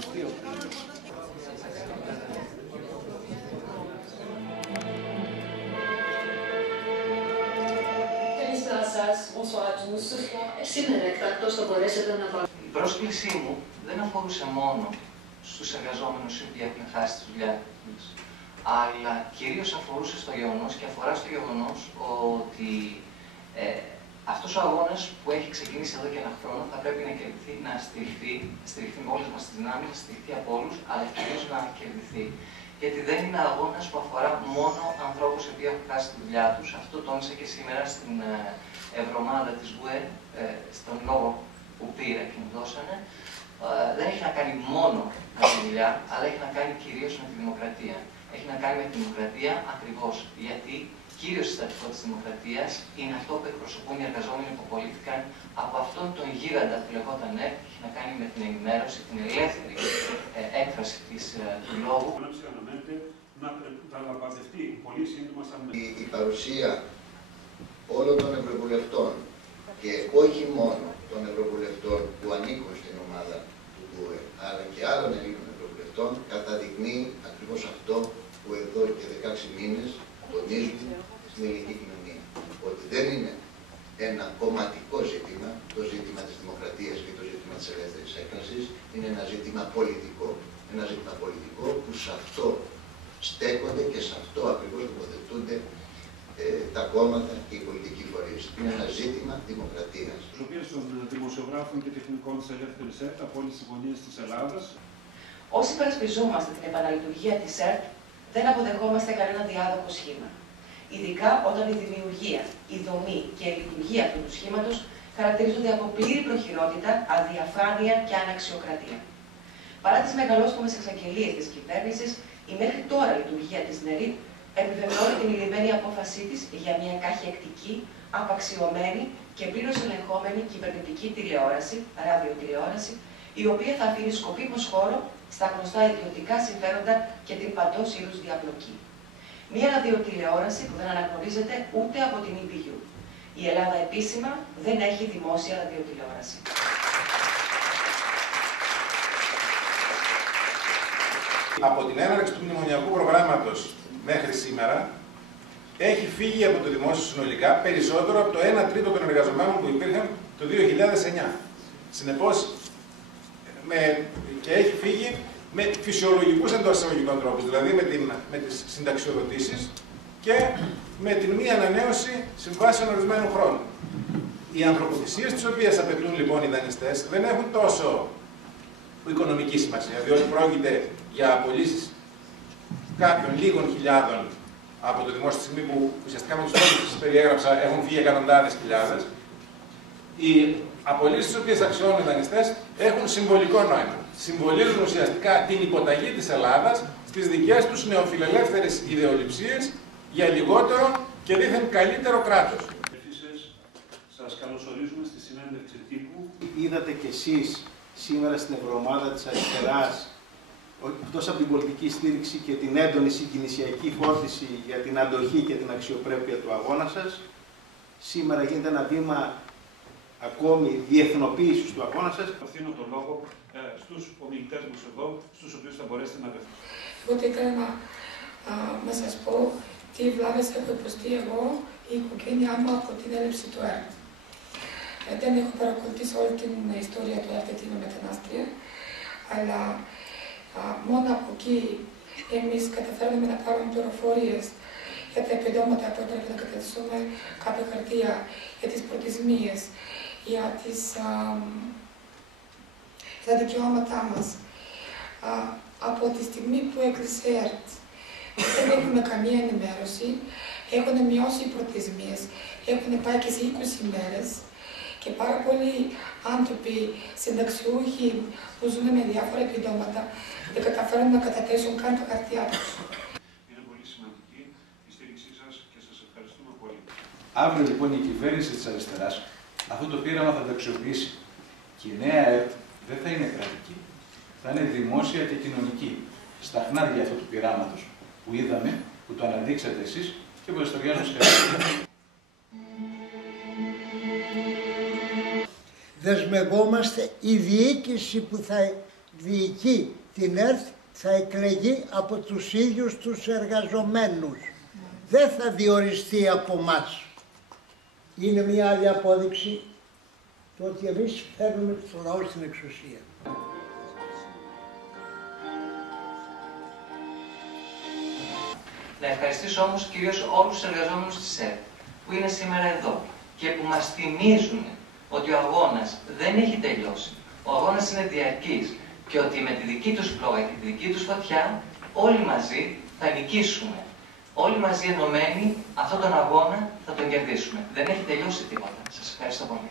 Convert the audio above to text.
ακουστεί ο κρίκος. Καλησπέρα σας, bonsoir à tous. Σήμερα εκτακτώς θα μπορέσετε να βάλετε. Η πρόσκλησή μου δεν αφορούσε μόνο στους εργαζόμενους οι οποίοι έχουν χάσει τη δουλειά τους, αλλά κυρίως αφορούσε στο γεγονός και αφορά στο γεγονός ότι αυτός ο αγώνας που έχει ξεκινήσει εδώ και ένα χρόνο θα πρέπει να κερδιθεί, να στηριχθεί με όλες μας τις δυνάμεις, να στηριχθεί από όλους, αλλά κυρίως να κερδιθεί. Γιατί δεν είναι αγώνας που αφορά μόνο ανθρώπους οι οποίοι έχουν χάσει τη δουλειά τους. Αυτό τόνισε και σήμερα στην Ευρωομάδα της ΓΟΕ, στον λόγο που πήρα και μου δώσανε. Δεν έχει να κάνει μόνο με τη δουλειά, αλλά έχει να κάνει κυρίως με τη δημοκρατία. Έχει να κάνει με τη δημοκρατία ακριβώς γιατί κύριο συστατικό της δημοκρατίας είναι αυτό που εκπροσωπούν οι εργαζόμενοι που απολύθηκαν από αυτόν τον γίγαντα που λεγόταν ΕΡΤ, έχει να κάνει με την ενημέρωση, την ελεύθερη έκφραση του λόγου. Η παρουσία όλων των ευρωβουλευτών και όχι μόνο των ευρωβουλευτών που ανήκουν στην ομάδα του ΓΟΕ, αλλά και άλλων Ελλήνων ευρωβουλευτών, καταδεικνύει ακριβώς αυτό που εδώ και 16 μήνες τονίζουμε στην ελληνική κοινωνία. Ότι δεν είναι ένα κομματικό ζήτημα, το ζήτημα της δημοκρατίας και το ζήτημα της ελεύθερης έκφρασης, είναι ένα ζήτημα πολιτικό. Ένα ζήτημα πολιτικό που σε αυτό στέκονται και σε αυτό ακριβώς τοποθετούνται τα κόμματα και οι πολιτικοί φορείς. Είναι ένα ζήτημα δημοκρατίας. Προσωπίες των δημοσιογράφων και τεχνικών της ελεύθερης ΕΡΤ από όλες τις γωνίες της Ελλάδας. Όσοι υπερασπιζόμαστε την επαναλειτουργία της ΕΡΤ, δεν αποδεχόμαστε κανένα διάδοχο σχήμα. Ειδικά όταν η δημιουργία, η δομή και η λειτουργία αυτού του σχήματος χαρακτηρίζονται από πλήρη προχειρότητα, αδιαφάνεια και αναξιοκρατία. Παρά τις μεγαλόστομες εξαγγελίες της κυβέρνησης, η μέχρι τώρα λειτουργία της ΝΕΡΙΤ επιβεβαιώνει την ηλυμένη απόφασή της για μια καχεκτική, απαξιωμένη και πλήρως ελεγχόμενη κυβερνητική τηλεόραση, ραδιοτηλεόραση, η οποία θα αφήνει σκοπίμως χώρο στα γνωστά ιδιωτικά συμφέροντα και την παντός είδους διαπλοκή. Μια ραδιοτηλεόραση που δεν αναγνωρίζεται ούτε από την EBU. Η Ελλάδα επίσημα δεν έχει δημόσια ραδιοτηλεόραση. Από την έναρξη του μνημονιακού προγράμματος μέχρι σήμερα, έχει φύγει από το δημόσιο συνολικά περισσότερο από το 1 τρίτο των εργαζομένων που υπήρχαν το 2009. Συνεπώς, και έχει φύγει με φυσιολογικούς εντός εισαγωγικών τρόπους, δηλαδή με τις συνταξιοδοτήσεις και με την μη ανανέωση συμβάσεων ορισμένου χρόνου. Οι ανθρωποθυσίες τις οποίες απαιτούν λοιπόν οι δανειστές δεν έχουν τόσο οικονομική σημασία, διότι πρόκειται για απολύσεις κάποιων λίγων χιλιάδων από το δημόσιο, τη στιγμή που ουσιαστικά με τους τρόπους που σας περιέγραψα έχουν φύγει εκατοντάδες χιλιάδες. Οι απολύσεις τις οποίες αξιώνουν οι δανειστές έχουν συμβολικό νόημα. Συμβολίζουν ουσιαστικά την υποταγή της Ελλάδας στις δικές τους νεοφιλελεύθερες ιδεολειψίες για λιγότερο και δήθεν καλύτερο κράτος. Σας καλωσορίζουμε στη συνέντευξη τύπου. Είδατε κι εσείς σήμερα στην Ευρωομάδα της Αριστεράς, εκτός από την πολιτική στήριξη και την έντονη συγκινησιακή φόρτιση για την αντοχή και την αξιοπρέπεια του αγώνα σας, σήμερα γίνεται ένα βήμα ακόμη διεθνοποίησης του αγώνα σας. Αφήνω τον λόγο στους ομιλητές μας εδώ, στους οποίους θα μπορέσετε να απευθυνθείτε. Εγώ θα ήθελα να σας πω τι βλάβες έχω υποστεί εγώ, η οικογένειά μου από την έλευση του ΕΡΤ. Δεν έχω παρακολουθήσει όλη την ιστορία του ΕΡΤ γιατί είμαι μετανάστρια, αλλά μόνο από εκεί εμείς καταφέραμε να πάρουμε πληροφορίες για τα επιδόματα που έπρεπε να καταθέσουμε, κάποια χαρτιά για τις πρωτισμίες, για τα δικαιώματά μας. Από τη στιγμή που έκλεισε ΕΡΤ, δεν έχουμε καμία ενημέρωση, έχουν μειώσει οι πρωτισμίες, έχουν πάει και σε 20 μέρες και πάρα πολλοί άνθρωποι συνταξιούχοι που ζουν με διάφορα επιδόματα δεν καταφέρουν να καταθέσουν καν τα χαρτιά τους. Είναι πολύ σημαντική η στήριξή σας και σας ευχαριστούμε πολύ. Αύριο λοιπόν η κυβέρνηση της αριστεράς αυτό το πείραμα θα το αξιοποιήσει. Και η νέα ΕΡΤ δεν θα είναι κρατική, θα είναι δημόσια και κοινωνική. Στα χνάρια αυτού του πειράματος που είδαμε, που το αναδείξατε εσείς και που το στοριάζουν σε každý. Δεσμευόμαστε η διοίκηση που θα διοικεί την ΕΡΤ θα εκλεγεί από τους ίδιους τους εργαζομένους. Δεν θα διοριστεί από εμάς. Είναι μια άλλη απόδειξη το ότι εμείς φέρνουμε το λαό στην εξουσία. Να ευχαριστήσω όμως κυρίως όλους τους εργαζόμενους της ΕΡΤ που είναι σήμερα εδώ και που μας θυμίζουν ότι ο αγώνας δεν έχει τελειώσει. Ο αγώνας είναι διαρκής και ότι με τη δική τους φλόγα και τη δική τους φωτιά όλοι μαζί θα νικήσουμε. Όλοι μαζί ενωμένοι αυτόν τον αγώνα θα τον κερδίσουμε. Δεν έχει τελειώσει τίποτα. Σας ευχαριστώ πολύ.